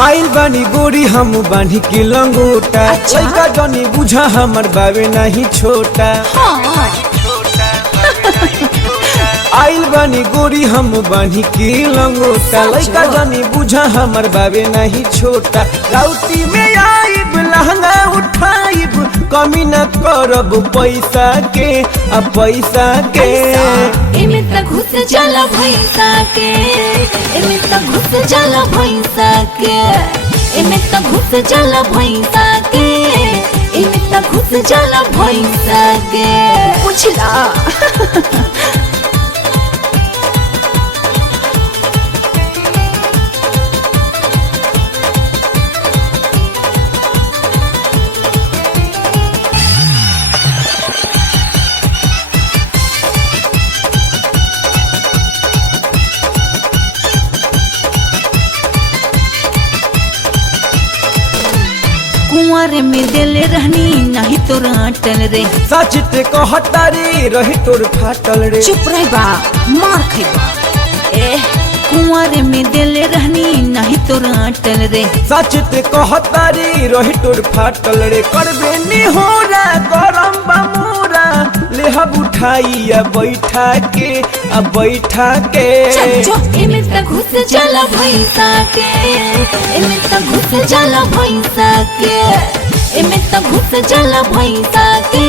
आइल बानी गोरी हम बानी के लंगोटा। अच्छा। लइका जनी बुझा हमर बावे नहीं छोटा। हाँ। आइल बानी गोरी हम बानी के लंगोटा। सच लइका हो। जनी बुझा हमर बावे नहीं छोटा। राउती में आइब लहंगा उठाइब कमी न करब पैसा के आ पैसा के। एमे त घुस जाला भैंसा के, एमे त घुस जाला भैंसा के, एमे त घुस जाला भैंसा के, एमे त घुस जाला भैंसा के। पुछला कुंवर में दिले रहनी नहीं तो राटल रे। सच ते कहता रे रही तोर फाटल रे। चुप रह बा, मार खैबा। ए कुंवर में दिले रहनी नहीं तो राटल रे। सच ते कहता रे रही तोर फाटल रे। करबे नी होरा करम बमूरा लेहब उठाई आ बैठा के आ बैठा के। चल एमे त घुस जाला भैंसा के, एमे त घुस जाला भैंसा के, एमे त घुस जाला भैंसा के,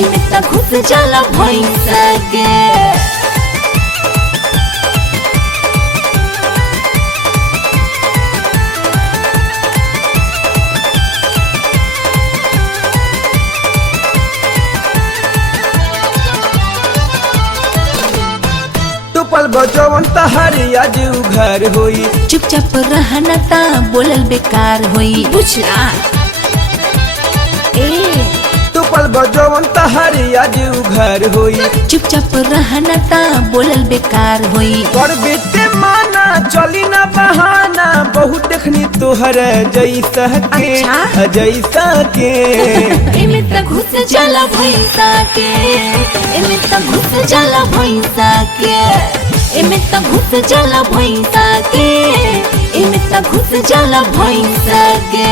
एमे त घुस जाला भैंसा के। टुपल बजवन तहारी आज उघार होई। चुपचाप रहना ता बोलल बेकार होई। बुझला ए टुपल बजवन तहारी आज उघार होई। चुपचाप रहना ता बोलल बेकार होई। करबे ते माना चली ना बहाना बहुत देखनी तोहर जैसा के। अच्छा। जैसा के एमे त घुस जाला भैंसा के, एमे त घुस जाला भैंसा के, एमे त घुस जाला भैंसा के, एमे त घुस जाला भैंसा के।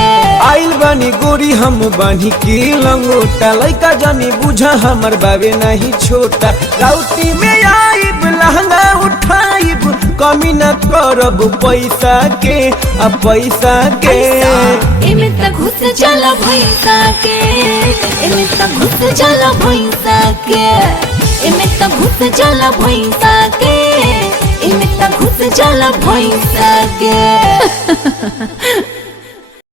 आइल बानी गोरी हम बानी के लंगोटा। लइका जानी बुझा हमर बावे नहीं छोटा। राउती में आइब लहंगा उठाइब कमी न करब पैसा के आ पैसा के। एमे त घुस जाला भैंसा के, एमे त घुस जाला भैंसा के, एमे त घुस जाला भैंसा के, एमे त घुस जाला भैंसा के।